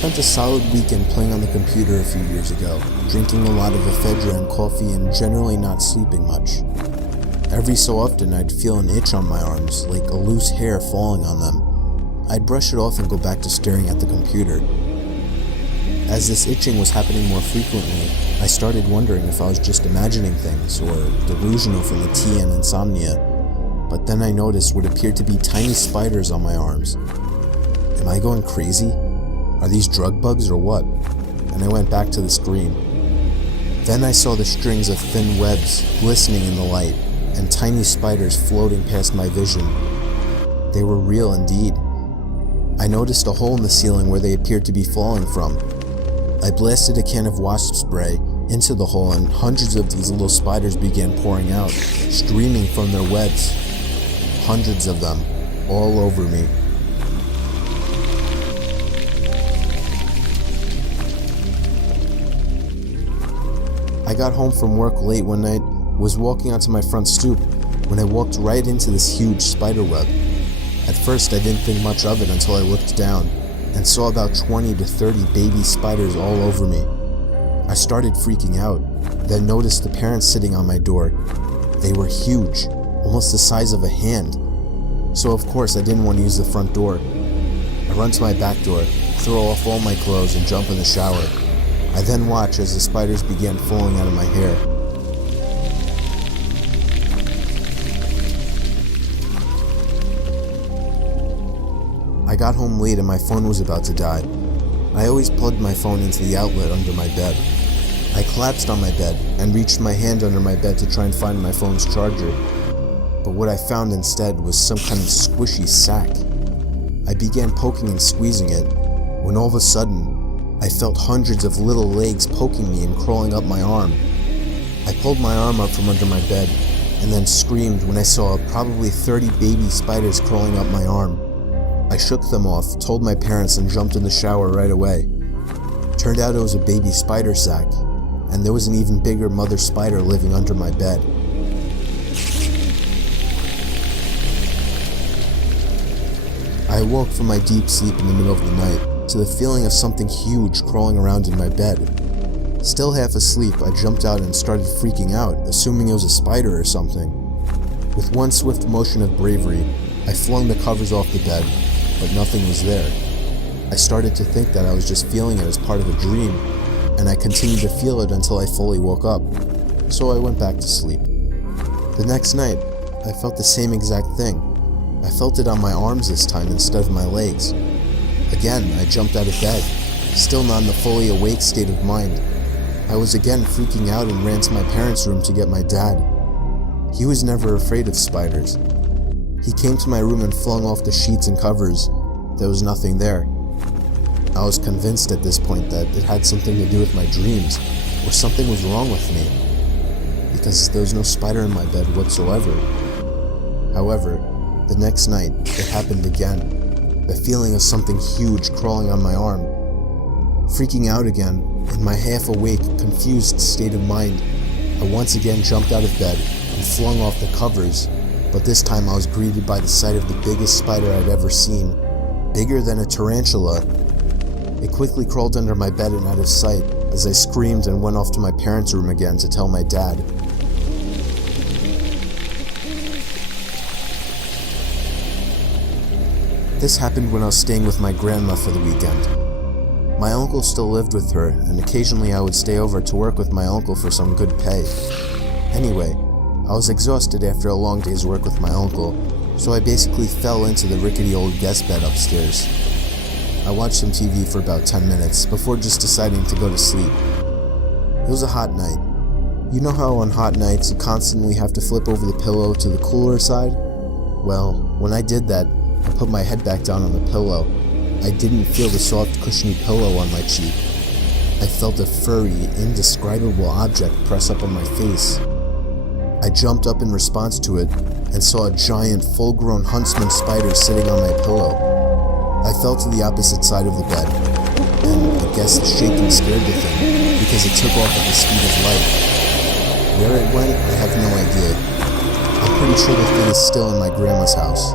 spent a solid weekend playing on the computer a few years ago, drinking a lot of ephedra and coffee and generally not sleeping much. Every so often I'd feel an itch on my arms, like a loose hair falling on them. I'd brush it off and go back to staring at the computer. As this itching was happening more frequently, I started wondering if I was just imagining things or delusional from the tea and insomnia. But then I noticed what appeared to be tiny spiders on my arms. Am I going crazy? Are these drug bugs or what? And I went back to the screen. Then I saw the strings of thin webs glistening in the light and tiny spiders floating past my vision. They were real indeed. I noticed a hole in the ceiling where they appeared to be falling from. I blasted a can of wasp spray into the hole and hundreds of these little spiders began pouring out, streaming from their webs. Hundreds of them, all over me. I got home from work late one night, was walking onto my front stoop when I walked right into this huge spider web. At first I didn't think much of it until I looked down and saw about 20 to 30 baby spiders all over me. I started freaking out, then noticed the parents sitting on my door. They were huge, almost the size of a hand. So of course I didn't want to use the front door. I run to my back door, throw off all my clothes and jump in the shower. I then watch as the spiders began falling out of my hair. I got home late and my phone was about to die. I always plugged my phone into the outlet under my bed. I collapsed on my bed and reached my hand under my bed to try and find my phone's charger. But what I found instead was some kind of squishy sack. I began poking and squeezing it, when all of a sudden, I felt hundreds of little legs poking me and crawling up my arm. I pulled my arm up from under my bed, and then screamed when I saw probably 30 baby spiders crawling up my arm. I shook them off, told my parents, and jumped in the shower right away. Turned out it was a baby spider sack, and there was an even bigger mother spider living under my bed. I awoke from my deep sleep in the middle of the night to the feeling of something huge crawling around in my bed. Still half asleep, I jumped out and started freaking out, assuming it was a spider or something. With one swift motion of bravery, I flung the covers off the bed, but nothing was there. I started to think that I was just feeling it as part of a dream, and I continued to feel it until I fully woke up, so I went back to sleep. The next night, I felt the same exact thing. I felt it on my arms this time instead of my legs. Again, I jumped out of bed, still not in the fully awake state of mind. I was again freaking out and ran to my parents' room to get my dad. He was never afraid of spiders. He came to my room and flung off the sheets and covers. There was nothing there. I was convinced at this point that it had something to do with my dreams, or something was wrong with me, because there was no spider in my bed whatsoever. However, the next night, it happened again. The feeling of something huge crawling on my arm. Freaking out again, in my half-awake, confused state of mind, I once again jumped out of bed and flung off the covers, but this time I was greeted by the sight of the biggest spider I'd ever seen, bigger than a tarantula. It quickly crawled under my bed and out of sight as I screamed and went off to my parents' room again to tell my dad. This happened when I was staying with my grandma for the weekend. My uncle still lived with her, and occasionally I would stay over to work with my uncle for some good pay. Anyway, I was exhausted after a long day's work with my uncle, so I basically fell into the rickety old guest bed upstairs. I watched some TV for about 10 minutes before just deciding to go to sleep. It was a hot night. You know how on hot nights you constantly have to flip over the pillow to the cooler side? Well, when I did that, I put my head back down on the pillow. I didn't feel the soft, cushiony pillow on my cheek. I felt a furry, indescribable object press up on my face. I jumped up in response to it and saw a giant, full-grown huntsman spider sitting on my pillow. I fell to the opposite side of the bed, and I guess the shaking scared the thing because it took off at the speed of light. Where it went, I have no idea. I'm pretty sure the thing is still in my grandma's house.